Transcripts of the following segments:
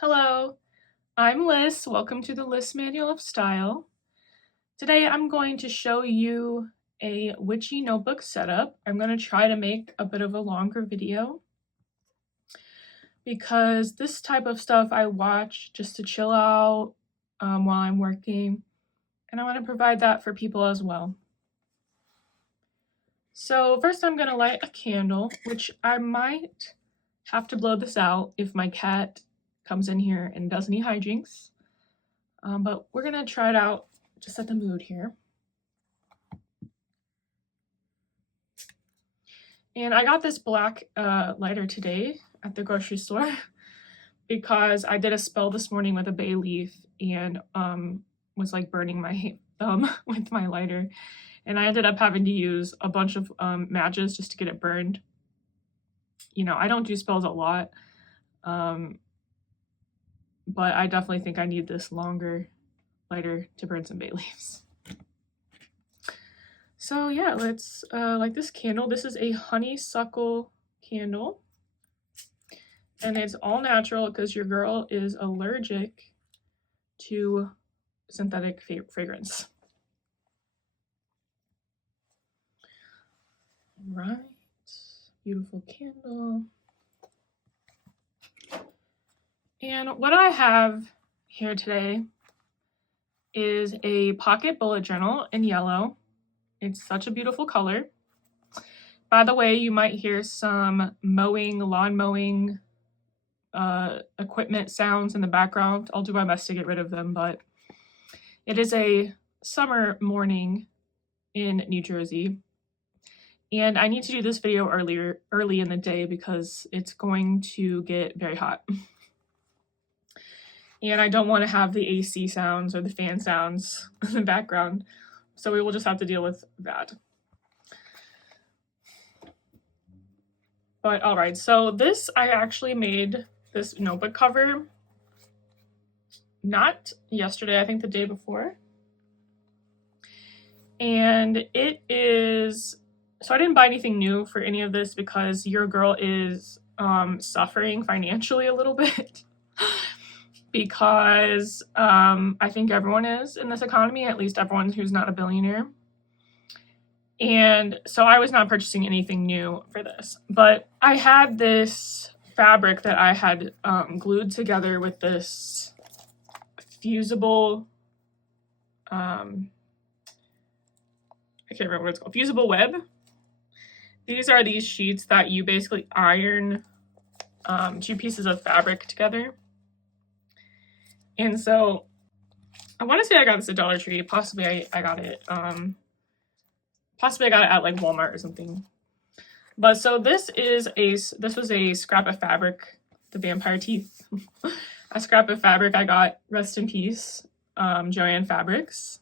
Hello, I'm Liz. Welcome to the Liz Manual of Style. Today I'm going to show you a witchy notebook setup. I'm going to try to make a bit of a longer video because this type of stuff I watch just to chill out while I'm working, and I want to provide that for people as well. So first I'm going to light a candle, which I might have to blow this out if my cat comes in here and does any hijinks. But we're gonna try it out to set the mood here. And I got this black lighter today at the grocery store because I did a spell this morning with a bay leaf and was like burning my thumb with my lighter. And I ended up having to use a bunch of matches just to get it burned. You know, I don't do spells a lot, but I definitely think I need this longer lighter to burn some bay leaves. So yeah, let's light this candle. This is a honeysuckle candle, and it's all natural because your girl is allergic to synthetic fragrance. Right, beautiful candle. And what I have here today is a pocket bullet journal in yellow. It's such a beautiful color. By the way, you might hear some lawn mowing equipment sounds in the background. I'll do my best to get rid of them, but it is a summer morning in New Jersey. And I need to do this video early in the day because it's going to get very hot. And I don't want to have the AC sounds or the fan sounds in the background. So we will just have to deal with that. But all right, so I actually made this notebook cover not yesterday, I think the day before. And it is, so I didn't buy anything new for any of this because your girl is suffering financially a little bit because I think everyone is in this economy, at least everyone who's not a billionaire. And so I was not purchasing anything new for this, but I had this fabric that I had glued together with this fusible, I can't remember what it's called, fusible web. These are these sheets that you basically iron two pieces of fabric together. And so I want to say I got this at Dollar Tree. Possibly I got it. Possibly I got it at like Walmart or something. But so this was a scrap of fabric, the vampire teeth. A scrap of fabric I got, rest in peace, Joanne Fabrics.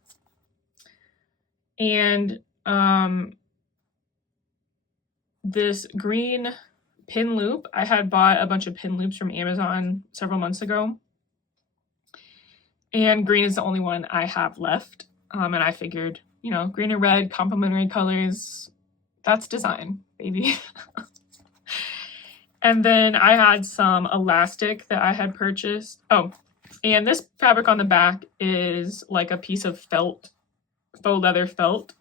And this green pin loop, I had bought a bunch of pin loops from Amazon several months ago. And green is the only one I have left. And I figured, you know, green and red, complementary colors, that's design, baby. And then I had some elastic that I had purchased. Oh, and this fabric on the back is like a piece of felt, faux leather felt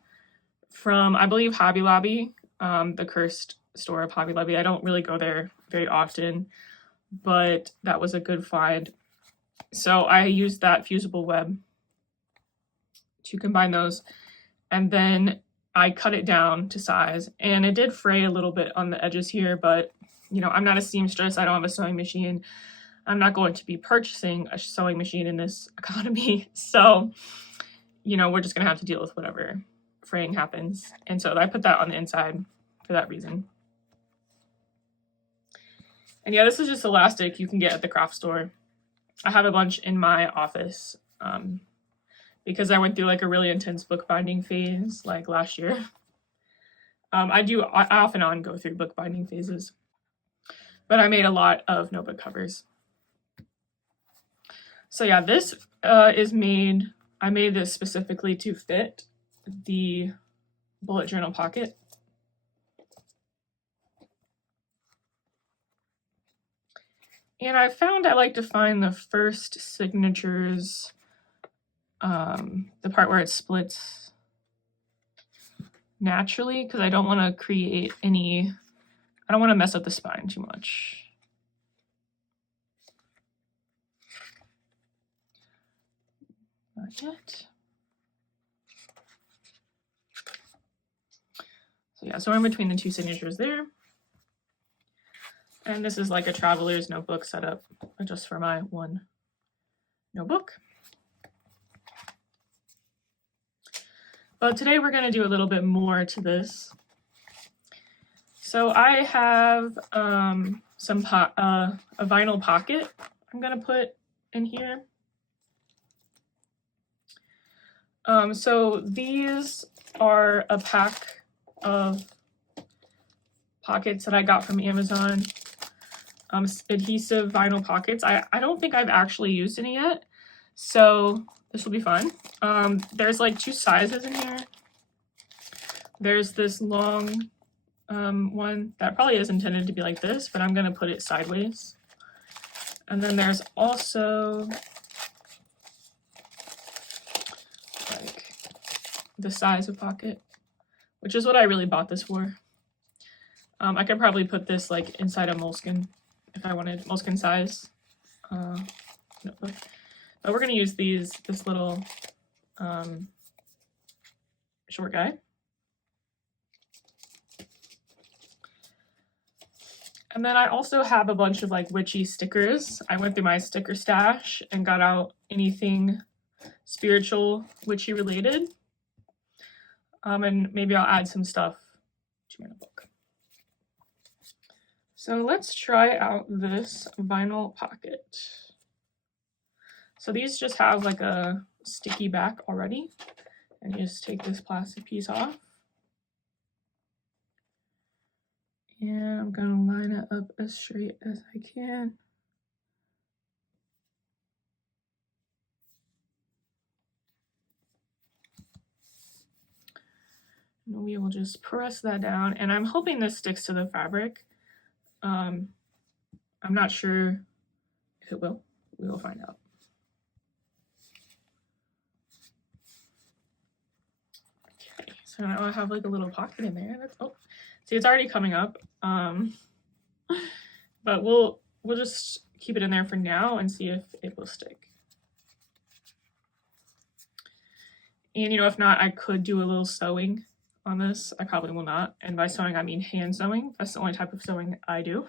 from, I believe, Hobby Lobby, the cursed store of Hobby Lobby. I don't really go there very often, but that was a good find. So I used that fusible web to combine those, and then I cut it down to size, and it did fray a little bit on the edges here, but you know, I'm not a seamstress, I don't have a sewing machine, I'm not going to be purchasing a sewing machine in this economy, so you know, we're just gonna have to deal with whatever fraying happens. And so I put that on the inside for that reason. And yeah, this is just elastic you can get at the craft store. I have a bunch in my office because I went through like a really intense bookbinding phase like last year. I off and on go through bookbinding phases, but I made a lot of notebook covers. So yeah, this is made, I made this specifically to fit the bullet journal pocket. And I found I like to find the first signatures, the part where it splits naturally, because I don't want to create any, I don't want to mess up the spine too much. Not yet. So yeah, so I'm between the two signatures there. And this is like a traveler's notebook setup just for my one notebook. But today we're going to do a little bit more to this. So I have a vinyl pocket I'm going to put in here. So these are a pack of pockets that I got from Amazon. Adhesive vinyl pockets. I don't think I've actually used any yet, so this will be fun. There's like two sizes in here. There's this long one that probably is intended to be like this, but I'm going to put it sideways. And then there's also like the size of pocket, which is what I really bought this for. I could probably put this like inside a moleskin if I wanted moleskin size notebook. But we're going to use this little short guy. And then I also have a bunch of like witchy stickers. I went through my sticker stash and got out anything spiritual, witchy related. And maybe I'll add some stuff to my notebook. So let's try out this vinyl pocket. So these just have like a sticky back already. And you just take this plastic piece off. And I'm going to line it up as straight as I can. And we will just press that down. And I'm hoping this sticks to the fabric. I'm not sure if it will. We will find out. Okay, so now I have like a little pocket in there. That's, oh, see, it's already coming up. But we'll just keep it in there for now and see if it will stick. And you know, if not, I could do a little sewing on this. I probably will not. And by sewing, I mean hand sewing. That's the only type of sewing I do.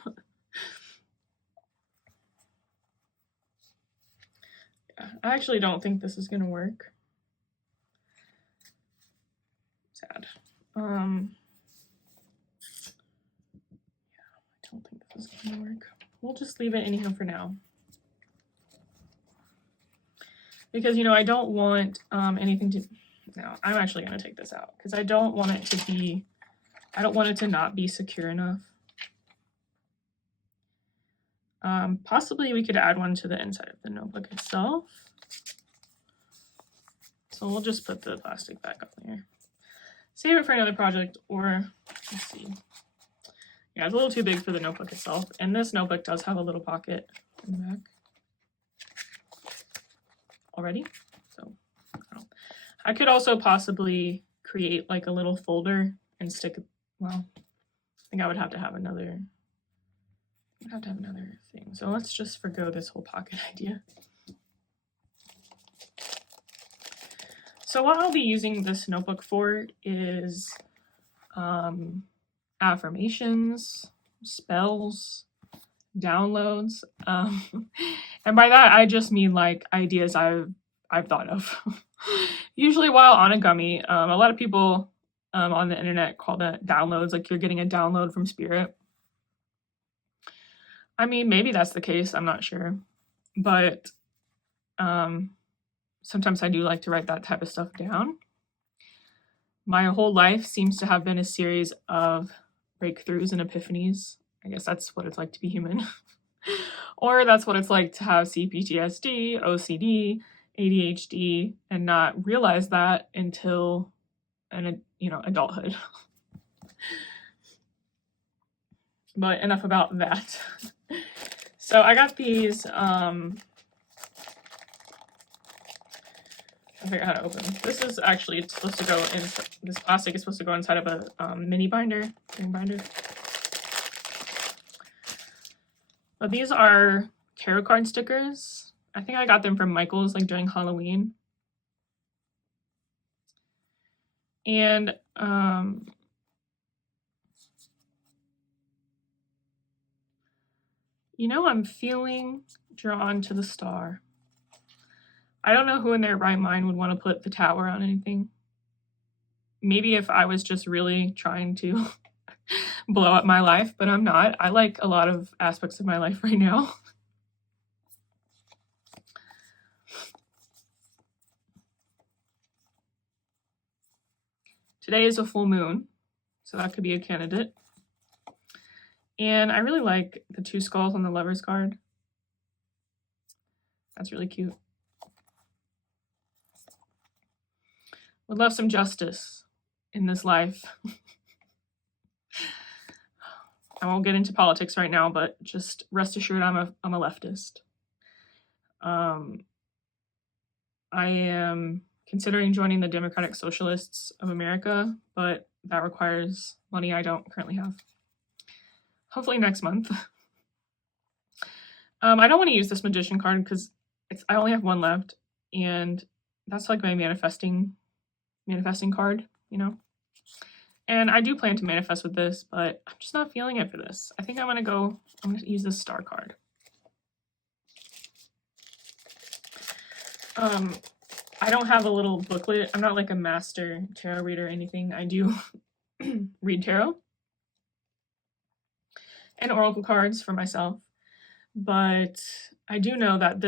Yeah, I actually don't think this is going to work. Sad. Yeah, I don't think this is going to work. We'll just leave it anyhow for now. Because, you know, I don't want anything to... No, I'm actually going to take this out because I don't want it to be... I don't want it to not be secure enough. Possibly we could add one to the inside of the notebook itself. So we'll just put the plastic back up there. Save it for another project, or let's see. Yeah, it's a little too big for the notebook itself. And this notebook does have a little pocket in the back already. So I could also possibly create like a little folder and stick, well, I think I would have to have another thing. So let's just forgo this whole pocket idea. So what I'll be using this notebook for is affirmations, spells, downloads, and by that I just mean like ideas I've thought of. Usually while on a gummy. A lot of people on the internet call that downloads, like you're getting a download from spirit. I mean, maybe that's the case, I'm not sure, but sometimes I do like to write that type of stuff down. My whole life seems to have been a series of breakthroughs and epiphanies. I guess that's what it's like to be human. Or that's what it's like to have CPTSD, OCD, ADHD, and not realize that until adulthood. But enough about that. So I got these, I figure out how to open them. This is actually, it's supposed to go in, this plastic is supposed to go inside of a mini binder, ring binder. But these are tarot card stickers. I think I got them from Michael's like during Halloween. And you know, I'm feeling drawn to the star. I don't know who in their right mind would want to put the tower on anything. Maybe if I was just really trying to blow up my life, but I'm not. I like a lot of aspects of my life right now. Today is a full moon, so that could be a candidate. And I really like the 2 skulls on the Lover's card. That's really cute. Would love some justice in this life. I won't get into politics right now, but just rest assured I'm a leftist. I am considering joining the Democratic Socialists of America, but that requires money I don't currently have. Hopefully next month. I don't want to use this Magician card because I only have one left, and that's like my manifesting card, you know? And I do plan to manifest with this, but I'm just not feeling it for this. I think I'm gonna use this star card. I don't have a little booklet. I'm not like a master tarot reader or anything. I do read tarot and oracle cards for myself. But I do know that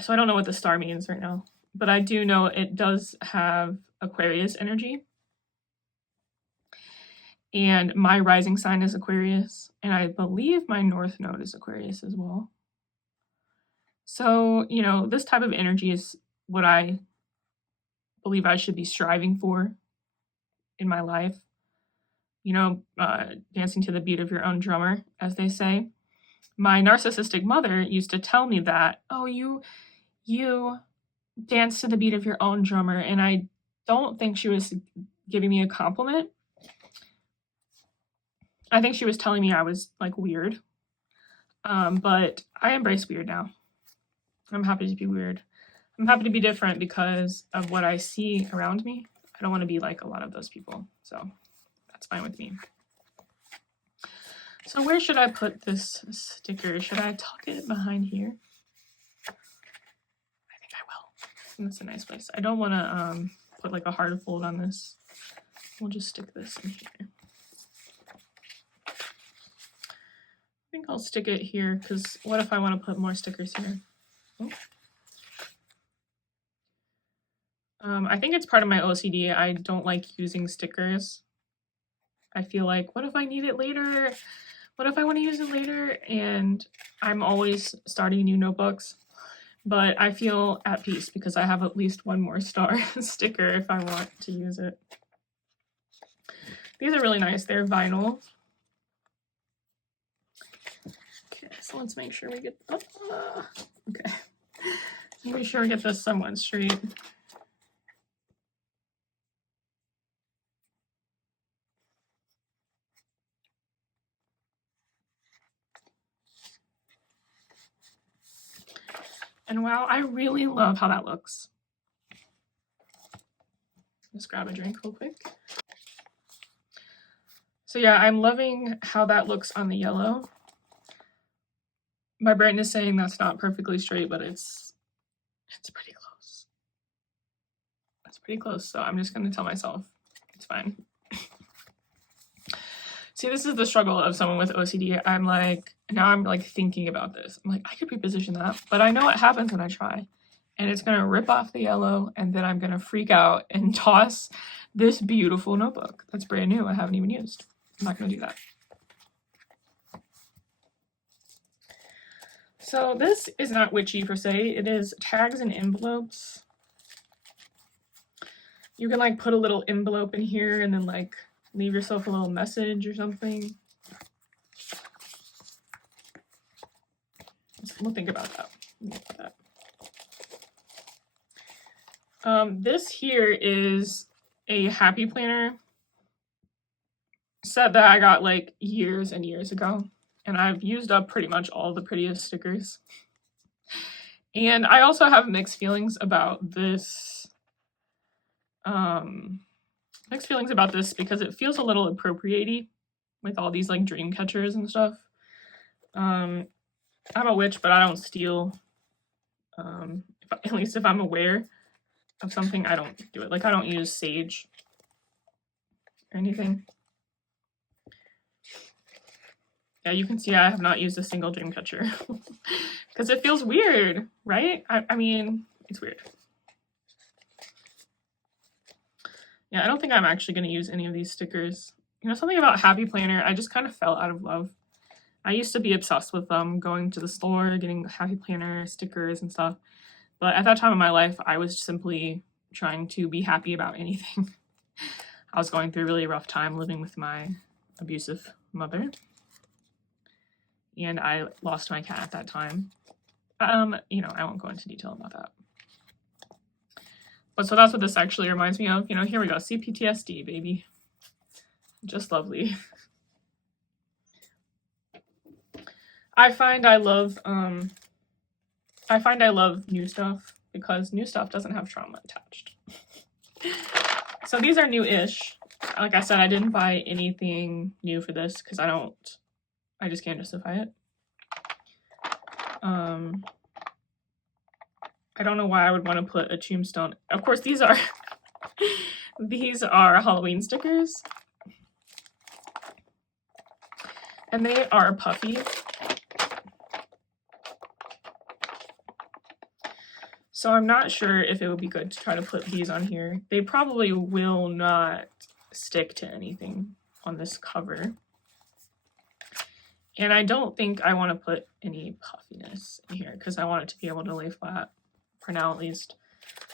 so I don't know what the star means right now, but I do know it does have Aquarius energy. And my rising sign is Aquarius, and I believe my north node is Aquarius as well. So, you know, this type of energy is what I believe I should be striving for in my life. You know, dancing to the beat of your own drummer, as they say. My narcissistic mother used to tell me that, oh, you dance to the beat of your own drummer, and I don't think she was giving me a compliment. I think she was telling me I was like weird. But I embrace weird now. I'm happy to be weird. I'm happy to be different because of what I see around me. I don't want to be like a lot of those people. So that's fine with me. So where should I put this sticker? Should I tuck it behind here? I think I will. That's a nice place. I don't want to put like a hard fold on this. We'll just stick this in here. I think I'll stick it here because what if I want to put more stickers here? Oh. I think it's part of my OCD. I don't like using stickers. I feel like, what if I need it later? What if I want to use it later? And I'm always starting new notebooks. But I feel at peace because I have at least one more star sticker if I want to use it. These are really nice. They're vinyl. Okay, so let's make sure we get... okay. Make sure we get this somewhat straight. And wow, I really love how that looks. Just grab a drink real quick. So yeah, I'm loving how that looks on the yellow. My brain is saying that's not perfectly straight, but it's pretty close. It's pretty close, so I'm just gonna tell myself it's fine. See, this is the struggle of someone with OCD. I'm like, now I'm like thinking about this. I'm like, I could reposition that, but I know what happens when I try. And it's gonna rip off the yellow, and then I'm gonna freak out and toss this beautiful notebook that's brand new I haven't even used. I'm not gonna do that. So this is not witchy per se. It is tags and envelopes. You can like put a little envelope in here and then like leave yourself a little message or something. we'll think about that. This here is a happy planner set that I got like years and years ago, and I've used up pretty much all the prettiest stickers. And I also have mixed feelings about this. Mixed feelings about this because it feels a little appropriate-y with all these like dream catchers and stuff. I'm a witch, but I don't steal. At least if I'm aware of something, I don't do it. Like, I don't use sage or anything. Yeah, you can see I have not used a single dream catcher because it feels weird, right? I mean, it's weird. Yeah, I don't think I'm actually going to use any of these stickers. You know, something about Happy Planner, I just kind of fell out of love. I used to be obsessed with them, going to the store, getting Happy Planner stickers and stuff. But at that time in my life, I was simply trying to be happy about anything. I was going through a really rough time living with my abusive mother. And I lost my cat at that time. You know, I won't go into detail about that. But so that's what this actually reminds me of. You know, here we go. CPTSD, baby. Just lovely. I find I love new stuff because new stuff doesn't have trauma attached. So these are new-ish. Like I said, I didn't buy anything new for this because I just can't justify it. I don't know why I would want to put a tombstone. Of course, these are Halloween stickers. And they are puffy. So I'm not sure if it would be good to try to put these on here. They probably will not stick to anything on this cover. And I don't think I want to put any puffiness in here because I want it to be able to lay flat, for now at least.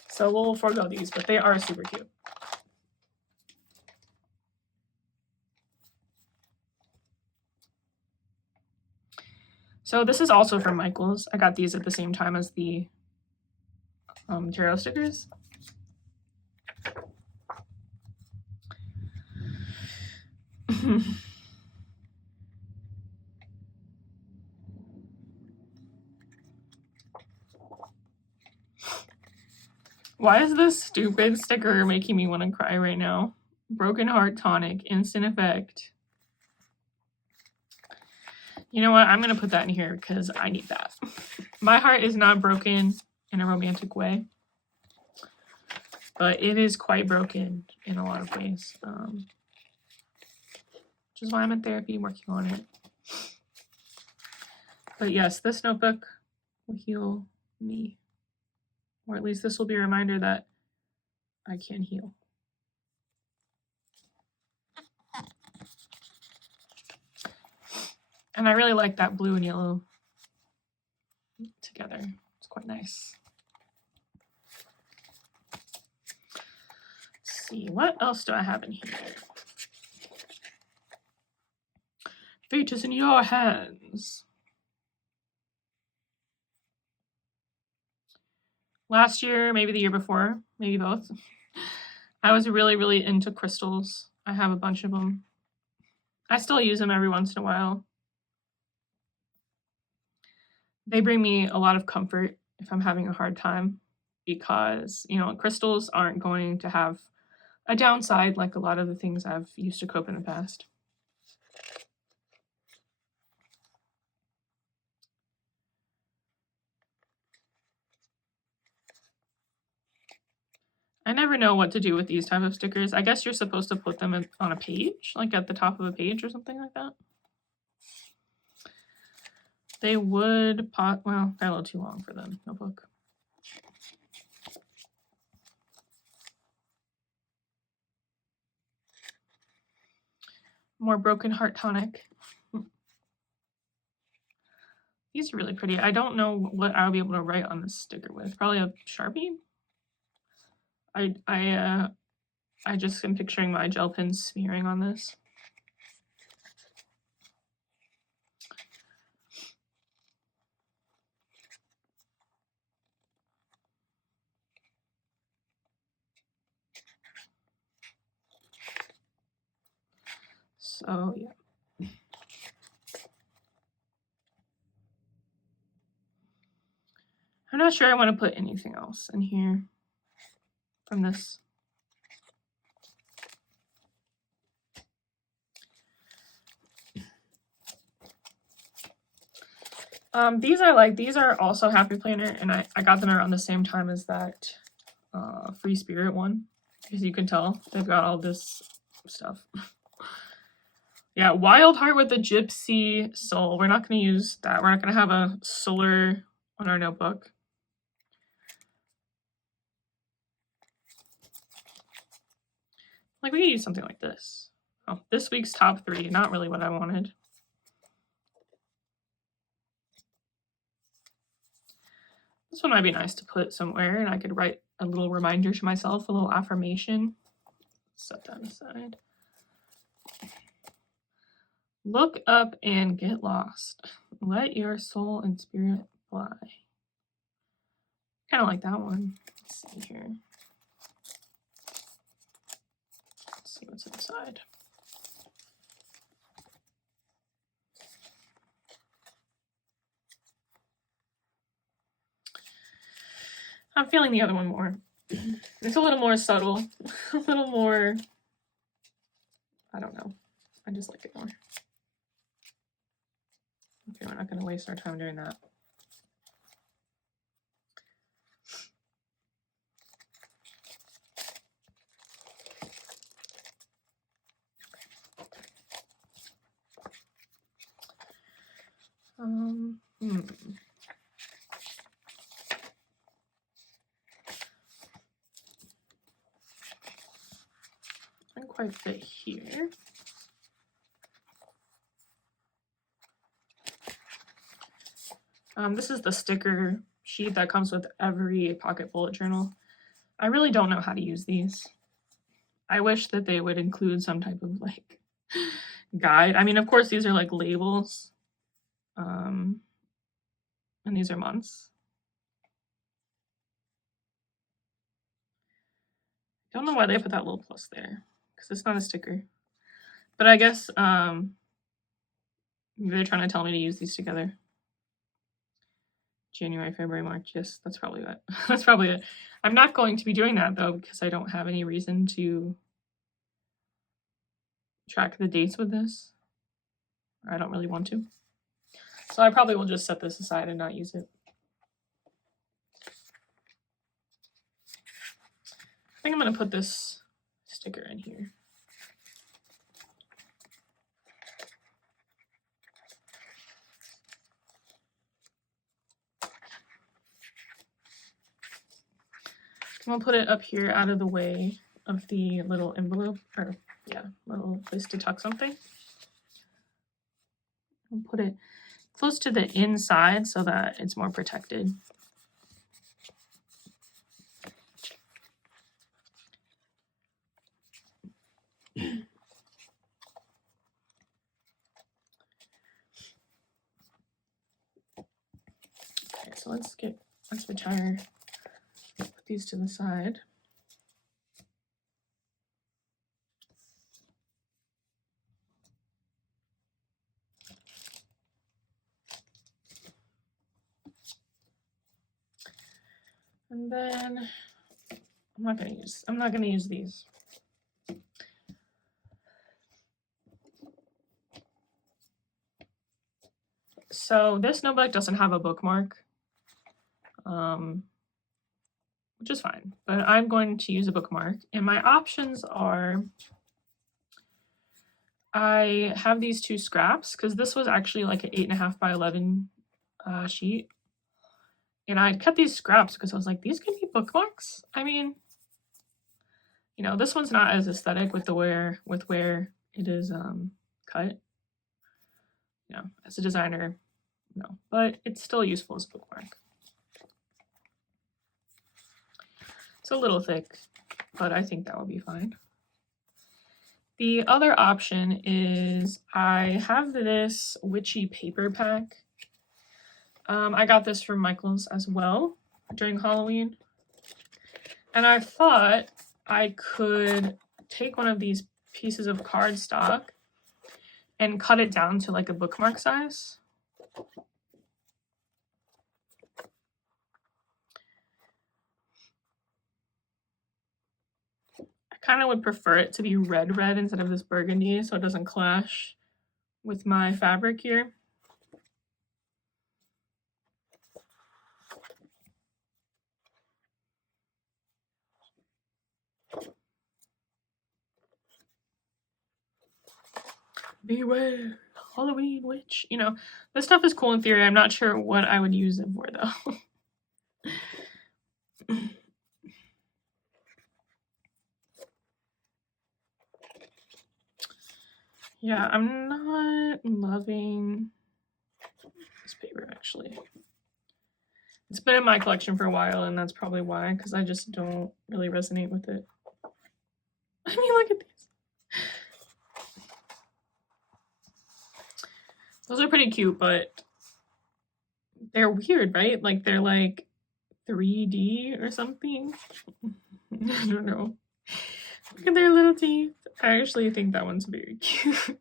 So we'll forego these, but they are super cute. So this is also from Michael's. I got these at the same time as the tarot stickers. Why is this stupid sticker making me want to cry right now? Broken Heart Tonic, instant effect. You know what? I'm going to put that in here because I need that. My heart is not broken in a romantic way, but it is quite broken in a lot of ways. Which is why I'm in therapy working on it. But yes, this notebook will heal me. Or at least this will be a reminder that I can heal. And I really like that blue and yellow together. It's quite nice. Let's see, what else do I have in here? Fate is in your hands. Last year, maybe the year before, maybe both, I was really, really into crystals. I have a bunch of them. I still use them every once in a while. They bring me a lot of comfort if I'm having a hard time because, you know, crystals aren't going to have a downside like a lot of the things I've used to cope in the past. I never know what to do with these type of stickers. I guess you're supposed to put them on a page, like at the top of a page or something like that. They would well, they're a little too long for the notebook. More Broken Heart Tonic. These are really pretty. I don't know what I'll be able to write on this sticker with. Probably a Sharpie. I just am picturing my gel pen smearing on this. So yeah. I'm not sure I want to put anything else in here from this. These are also Happy Planner, and I got them around the same time as that Free Spirit one. As you can tell, they've got all this stuff. Yeah, Wild Heart with the Gypsy Soul. We're not going to use that. We're not going to have a solar on our notebook. Like, we could use something like this. Oh, this week's top 3. Not really what I wanted. This one might be nice to put somewhere, and I could write a little reminder to myself, a little affirmation. Set that aside. Look up and get lost. Let your soul and spirit fly. Kind of like that one. Let's see here. Let's see what's inside. I'm feeling the other one more. It's a little more subtle. A little more... I don't know. I just like it more. Okay, we're not going to waste our time doing that. Doesn't quite fit here. This is the sticker sheet that comes with every pocket bullet journal. I really don't know how to use these. I wish that they would include some type of like guide. I mean, of course, these are like labels. And these are months. Don't know why they put that little plus there, because it's not a sticker. But I guess maybe they're trying to tell me to use these together. January, February, March. Yes, that's probably it. That's probably it. I'm not going to be doing that though, because I don't have any reason to track the dates with this. I don't really want to. So I probably will just set this aside and not use it. I think I'm going to put this sticker in here. I'm going to put it up here out of the way of the little envelope, or yeah, little place to tuck something. I'll put it close to the inside so that it's more protected. Okay, so let's retire, put these to the side. And then I'm not gonna use these. So this notebook doesn't have a bookmark, which is fine, but I'm going to use a bookmark, and my options are, I have these 2 scraps because this was actually like an 8.5 by 11 sheet, and I cut these scraps because I was like, these can be bookmarks. I mean, you know, this one's not as aesthetic with where it is cut. You know, as a designer, no, but it's still useful as a bookmark. It's a little thick, but I think that will be fine. The other option is I have this Witchy paper pack. I got this from Michael's as well during Halloween. And I thought I could take one of these pieces of cardstock and cut it down to like a bookmark size. I kind of would prefer it to be red instead of this burgundy so it doesn't clash with my fabric here. Beware, Halloween witch. You know, this stuff is cool in theory. I'm not sure what I would use it for though. Yeah, I'm not loving this paper actually. It's been in my collection for a while, and that's probably why, because I just don't really resonate with it. I mean, look at these. Those are pretty cute, but they're weird, right? Like, they're like 3D or something. I don't know. Look at their little teeth. I actually think that one's very cute.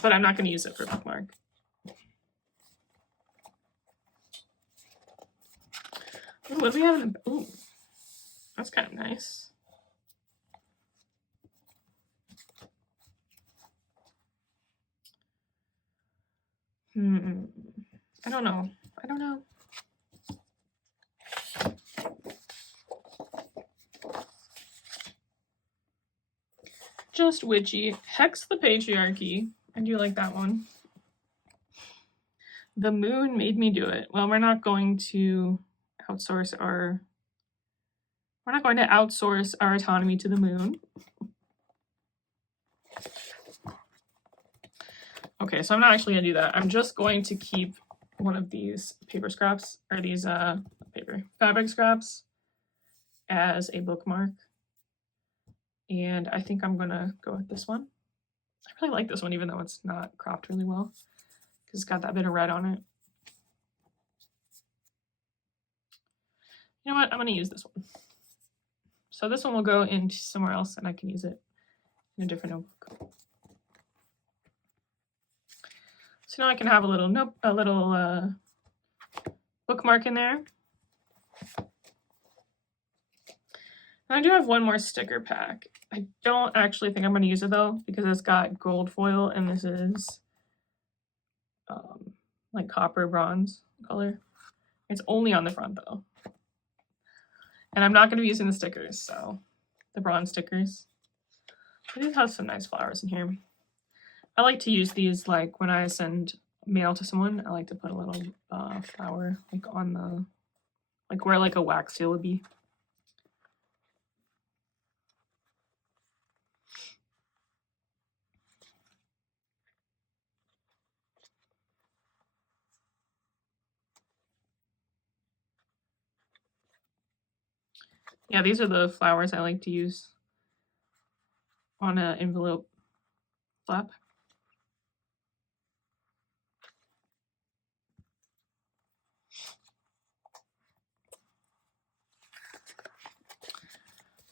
But I'm not going to use it for bookmark. Ooh, what do we have in the... Ooh, that's kind of nice. I don't know. Just Witchy. Hex the Patriarchy. I do like that one. The moon made me do it. Well, we're not going to outsource our autonomy to the moon. Okay, so I'm not actually gonna do that. I'm just going to keep one of these paper scraps, or these fabric scraps as a bookmark. And I think I'm gonna go with this one. I really like this one, even though it's not cropped really well, because it's got that bit of red on it. You know what? I'm gonna use this one. So this one will go into somewhere else, and I can use it in a different notebook. So now I can have a little bookmark in there. And I do have one more sticker pack. I don't actually think I'm going to use it though, because it's got gold foil and this is like copper bronze color. It's only on the front though. And I'm not going to be using the stickers, so the bronze stickers. But these have some nice flowers in here. I like to use these like when I send mail to someone. I like to put a little flower like on the, like where like a wax seal would be. Yeah, these are the flowers I like to use on an envelope flap.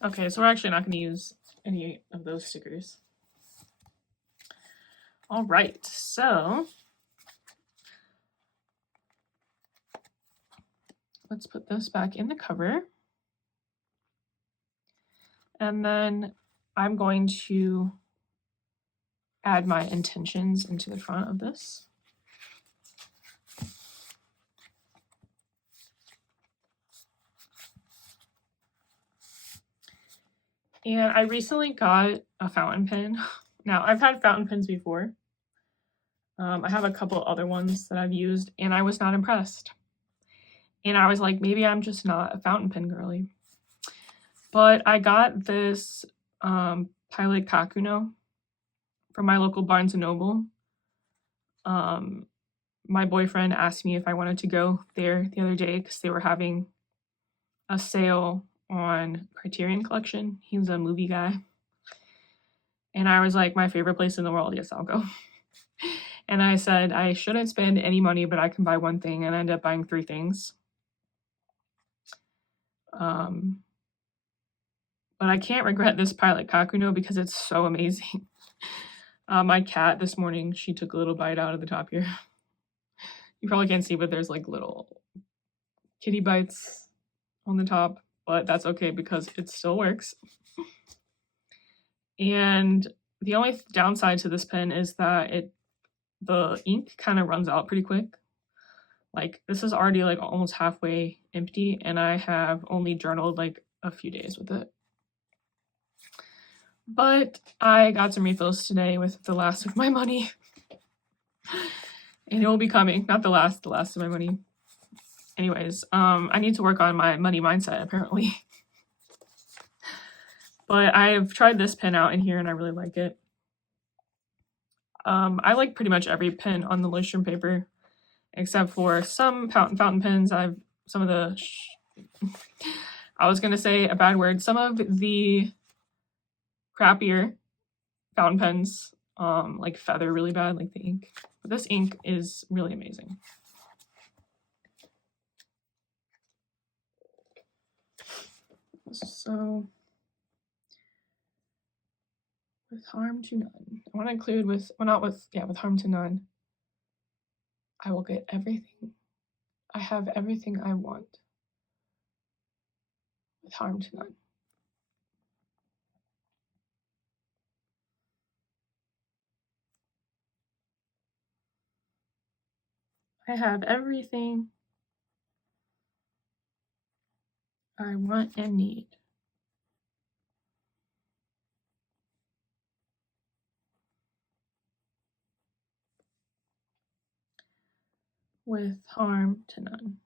Okay, so we're actually not going to use any of those stickers. All right, so let's put this back in the cover. And then I'm going to add my intentions into the front of this. And I recently got a fountain pen. Now, I've had fountain pens before. I have a couple other ones that I've used, and I was not impressed. And I was like, maybe I'm just not a fountain pen girly. But I got this Pilot Kakuno from my local Barnes & Noble. My boyfriend asked me if I wanted to go there the other day because they were having a sale on Criterion Collection. He was a movie guy. And I was like, my favorite place in the world. Yes, I'll go. And I said, I shouldn't spend any money, but I can buy one thing. And I ended up buying 3 things. But I can't regret this Pilot Kakuno because it's so amazing. My cat this morning, she took a little bite out of the top here. You probably can't see, but there's like little kitty bites on the top, but that's okay because it still works. And the only downside to this pen is that the ink kind of runs out pretty quick. Like this is already like almost halfway empty, and I have only journaled like a few days with it. But I got some refills today with the last of my money. And it will be coming. Not the last of my money. Anyways, I need to work on my money mindset apparently. But I've tried this pen out in here and I really like it. I like pretty much every pen on the Leuchtturm paper, except for some fountain pens. I was gonna say a bad word. Some of the crappier fountain pens, like feather really bad, like the ink. But this ink is really amazing. So, with harm to none. I want to include with harm to none. I will get everything. I have everything I want. With harm to none. I have everything I want and need. With harm to none.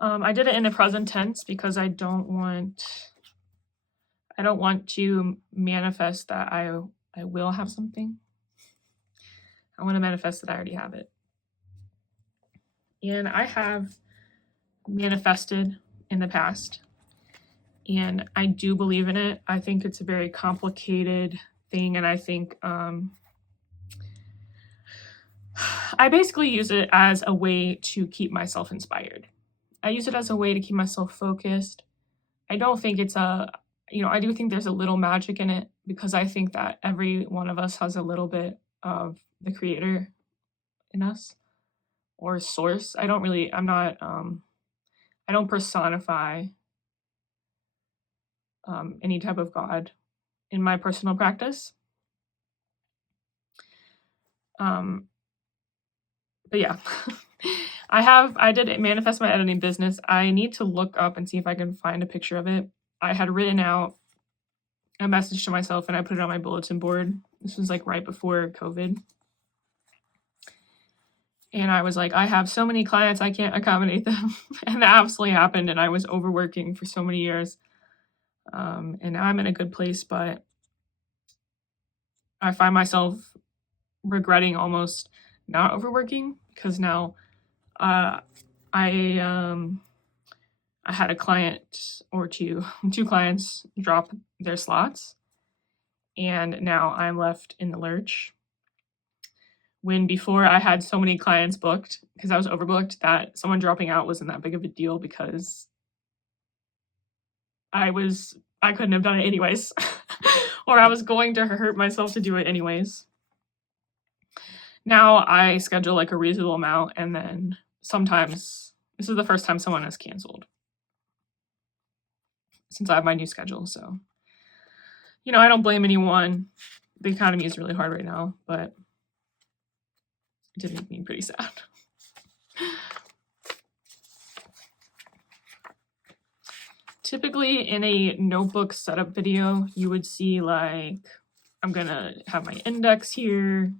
I did it in the present tense because I don't want to manifest that I will have something. I want to manifest that I already have it. And I have manifested in the past, and I do believe in it. I think it's a very complicated thing, and I think I basically use it as a way to keep myself inspired. I use it as a way to keep myself focused. I don't think it's I do think there's a little magic in it because I think that every one of us has a little bit of the creator in us or source. I don't personify any type of God in my personal practice. But yeah, I did manifest my editing business. I need to look up and see if I can find a picture of it. I had written out a message to myself and I put it on my bulletin board. This was like right before COVID. And I was like, I have so many clients, I can't accommodate them. And that absolutely happened. And I was overworking for so many years. And now I'm in a good place, but I find myself regretting almost not overworking because now I had a client or two clients drop their slots, and now I'm left in the lurch. When before I had so many clients booked because I was overbooked that someone dropping out wasn't that big of a deal because I couldn't have done it anyways. Or I was going to hurt myself to do it anyways. Now I schedule like a reasonable amount, and then sometimes this is the first time someone has canceled since I have my new schedule. So, I don't blame anyone. The economy is really hard right now, but it did make me pretty sad. Typically in a notebook setup video, you would see like, I'm gonna have my index here.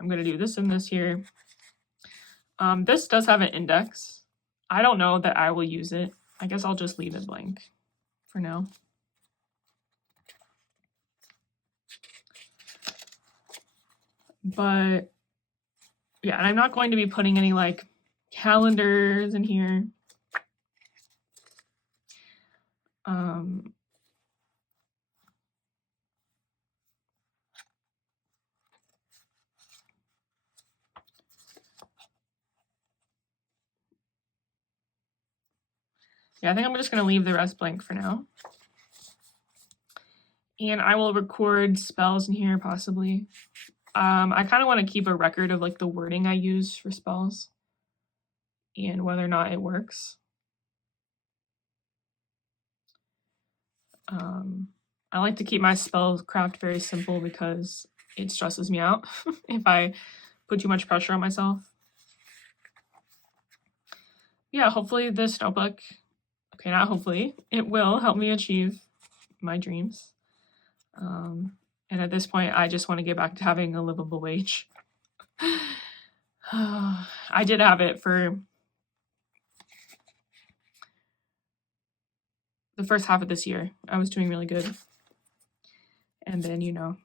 I'm gonna do this and this here. This does have an index. I don't know that I will use it. I guess I'll just leave it blank for now. But yeah, and I'm not going to be putting any like calendars in here. Yeah, I think I'm just going to leave the rest blank for now. And I will record spells in here, possibly. I kind of want to keep a record of like the wording I use for spells and whether or not it works. I like to keep my spellcraft very simple because it stresses me out if I put too much pressure on myself. Yeah, hopefully this notebook, okay, not hopefully, it will help me achieve my dreams. And at this point, I just want to get back to having a livable wage. I did have it for the first half of this year. I was doing really good. And then, you know,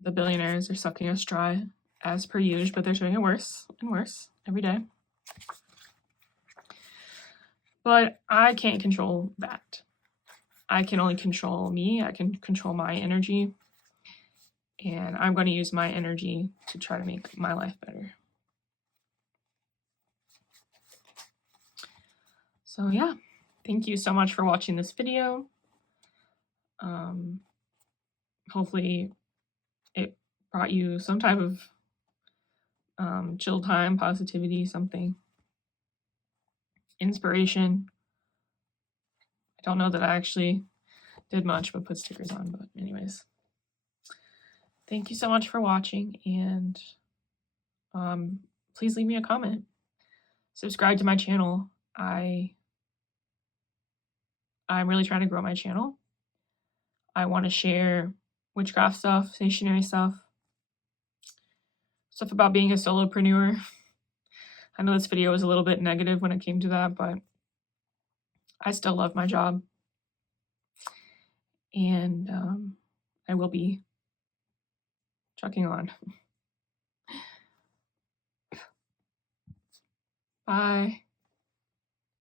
the billionaires are sucking us dry as per usual, but they're doing it worse and worse every day. But I can't control that. I can only control me. I can control my energy. And I'm going to use my energy to try to make my life better. So yeah, thank you so much for watching this video. Hopefully it brought you some type of chill time, positivity, something. Inspiration. I don't know that I actually did much but put stickers on, but anyways. Thank you so much for watching, and please leave me a comment. Subscribe to my channel. I'm really trying to grow my channel. I want to share witchcraft stuff, stationery stuff about being a solopreneur. I know this video was a little bit negative when it came to that, but I still love my job. And I will be trucking on. Bye.